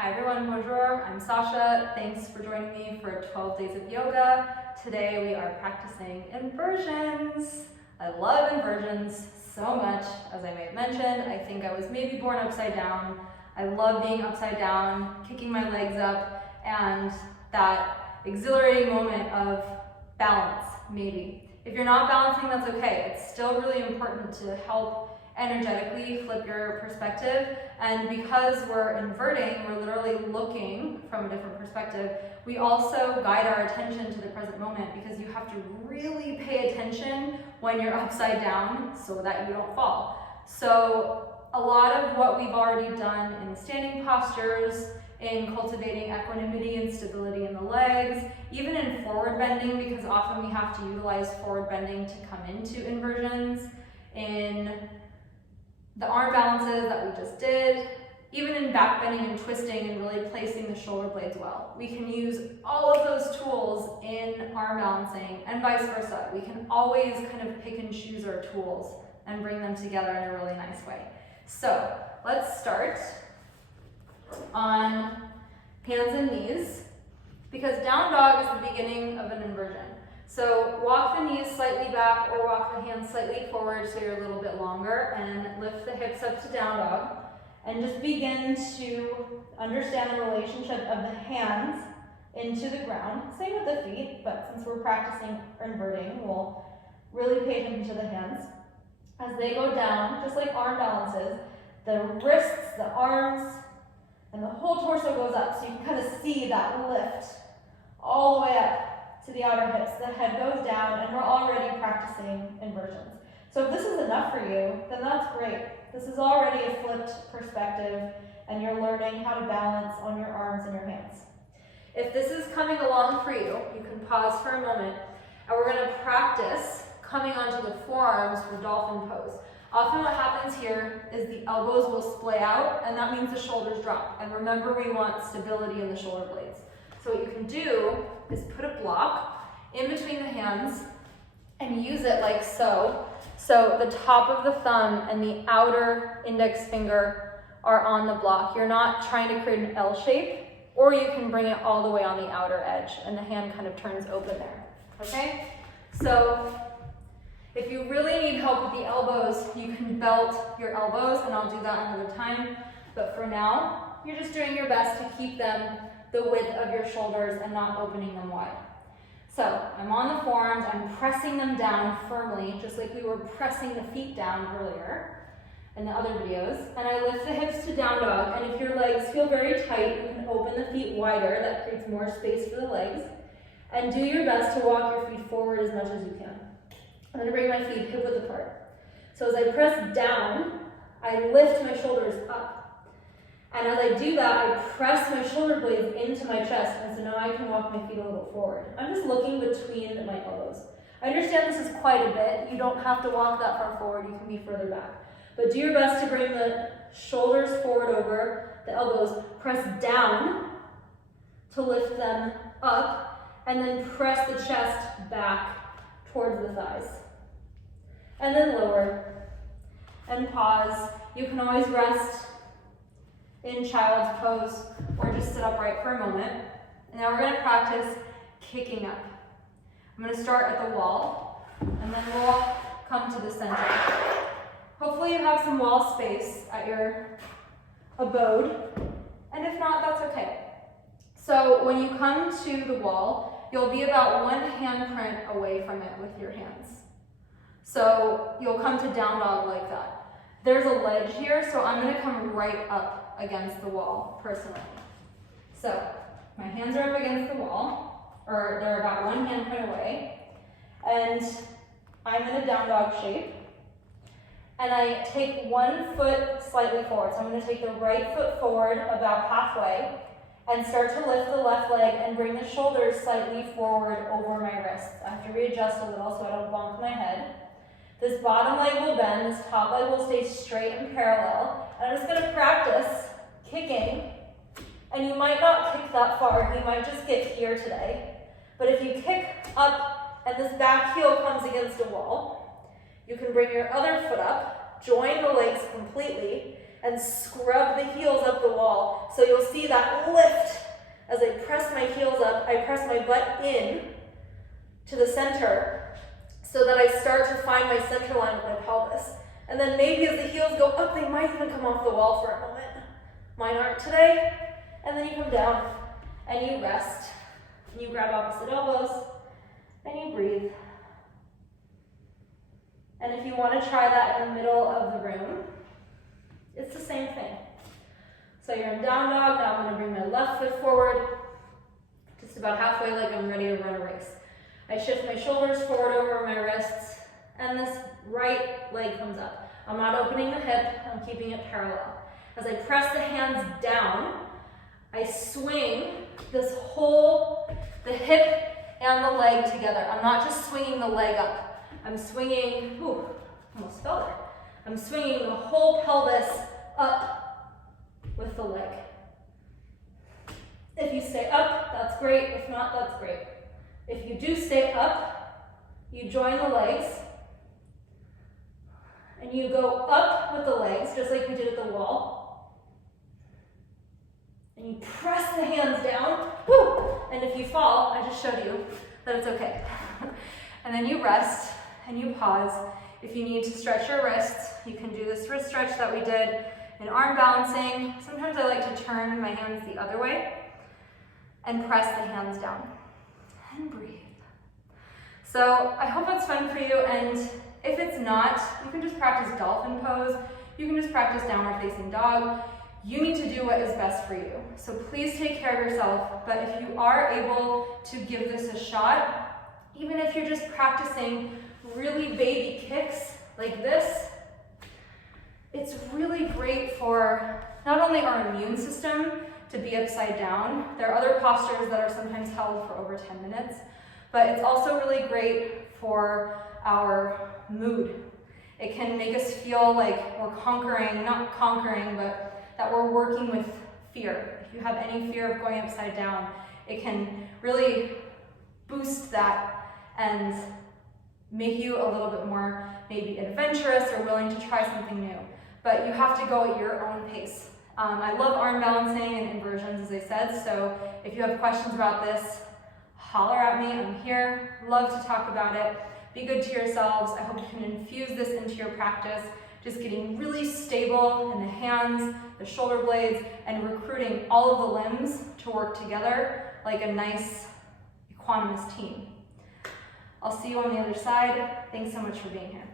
Hi everyone, bonjour, I'm Sasha. Thanks for joining me for 12 days of yoga. Today we are practicing inversions. I love inversions so much, as I may have mentioned. I think I was maybe born upside down. I love being upside down, kicking my legs up, and that exhilarating moment of balance, maybe. If you're not balancing, that's okay. It's still really important to help energetically flip your perspective, and because we're inverting, we're literally looking from a different perspective. We also guide our attention to the present moment because you have to really pay attention when you're upside down so that you don't fall. So a lot of what we've already done in standing postures, in cultivating equanimity and stability in the legs, even in forward bending, because often we have to utilize forward bending to come into inversions, in the arm balances that we just did, even in back bending and twisting and really placing the shoulder blades well. We can use all of those tools in arm balancing and vice versa. We can always kind of pick and choose our tools and bring them together in a really nice way. So let's start on hands and knees, because down dog is the beginning of an inversion. So walk the knees slightly back or walk the hands slightly forward so you're a little bit longer, and lift the hips up to down dog. And just begin to understand the relationship of the hands into the ground. Same with the feet, but since we're practicing inverting, we'll really pay attention to the hands. As they go down, just like arm balances, the wrists, the arms, and the whole torso goes up. So you can kind of see that lift all the way up to the outer hips. The head goes down, and we're already practicing inversions. So if this is enough for you, then that's great. This is already a flipped perspective, and you're learning how to balance on your arms and your hands. If this is coming along for you, you can pause for a moment, and we're going to practice coming onto the forearms for dolphin pose. Often what happens here is the elbows will splay out, and that means the shoulders drop. And remember, we want stability in the shoulder blades. So what you can do is put a block in between the hands and use it like so. So the top of the thumb and the outer index finger are on the block. You're not trying to create an L shape, or you can bring it all the way on the outer edge and the hand kind of turns open there, okay? So if you really need help with the elbows, you can belt your elbows, and I'll do that another time. But for now, you're just doing your best to keep them the width of your shoulders and not opening them wide. So I'm on the forearms, I'm pressing them down firmly, just like we were pressing the feet down earlier in the other videos. And I lift the hips to down dog, and if your legs feel very tight, you can open the feet wider. That creates more space for the legs. And do your best to walk your feet forward as much as you can. I'm gonna bring my feet hip width apart. So as I press down, I lift my shoulders up. And as I do that, I press my shoulder blades into my chest, and so now I can walk my feet a little forward. I'm just looking between my elbows. I understand this is quite a bit. You don't have to walk that far forward, you can be further back. But do your best to bring the shoulders forward over the elbows, press down to lift them up, and then press the chest back towards the thighs. And then lower, and pause. You can always rest in child's pose, or just sit upright for a moment. And now we're going to practice kicking up. I'm going to start at the wall, and then we'll come to the center. Hopefully you have some wall space at your abode, and if not, that's okay. So when you come to the wall, you'll be about one handprint away from it with your hands. So you'll come to down dog like that. There's a ledge here, so I'm going to come right up against the wall personally. So my hands are up against the wall, or they're about one handprint away, and I'm in a down dog shape. And I take one foot slightly forward. So I'm going to take the right foot forward about halfway and start to lift the left leg and bring the shoulders slightly forward over my wrists. I have to readjust a little so I don't bonk my head. This bottom leg will bend, this top leg will stay straight and parallel. And I'm just going to practice kicking. And you might not kick that far, you might just get here today. But if you kick up and this back heel comes against a wall, you can bring your other foot up, join the legs completely, and scrub the heels up the wall. So you'll see that lift as I press my heels up. I press my butt in to the center so that I start to find my center line with my pelvis. And then maybe as the heels go up, they might even come off the wall for a moment. Mine aren't today. And then you come down and you rest. And you grab opposite elbows and you breathe. And if you want to try that in the middle of the room, it's the same thing. So you're in down dog. Now I'm going to bring my left foot forward, just about halfway like I'm ready to run a race. I shift my shoulders forward over my wrists, and this right leg comes up. I'm not opening the hip, I'm keeping it parallel. As I press the hands down, I swing the hip and the leg together. I'm not just swinging the leg up. I'm swinging, almost fell there. I'm swinging the whole pelvis up with the leg. If you stay up, that's great. If not, that's great. If you do stay up, you join the legs and you go up with the legs, just like we did at the wall. And you press the hands down, and if you fall, I just showed you that it's okay. And then you rest and you pause. If you need to stretch your wrists, you can do this wrist stretch that we did in arm balancing. Sometimes I like to turn my hands the other way and press the hands down and breathe. So I hope that's fun for you, and if it's not, you can just practice dolphin pose. You can just practice downward facing dog. You need to do what is best for you. So please take care of yourself, but if you are able to give this a shot, even if you're just practicing really baby kicks like this, it's really great for not only our immune system to be upside down. There are other postures that are sometimes held for over 10 minutes, but it's also really great for our mood. It can make us feel like we're not conquering, but that we're working with fear. If you have any fear of going upside down, it can really boost that and make you a little bit more maybe adventurous or willing to try something new. But you have to go at your own pace. I love arm balancing and inversions, as I said, so if you have questions about this, holler at me. I'm here. Love to talk about it. Be good to yourselves. I hope you can infuse this into your practice, just getting really stable in the hands, the shoulder blades, and recruiting all of the limbs to work together like a nice equanimous team. I'll see you on the other side. Thanks so much for being here.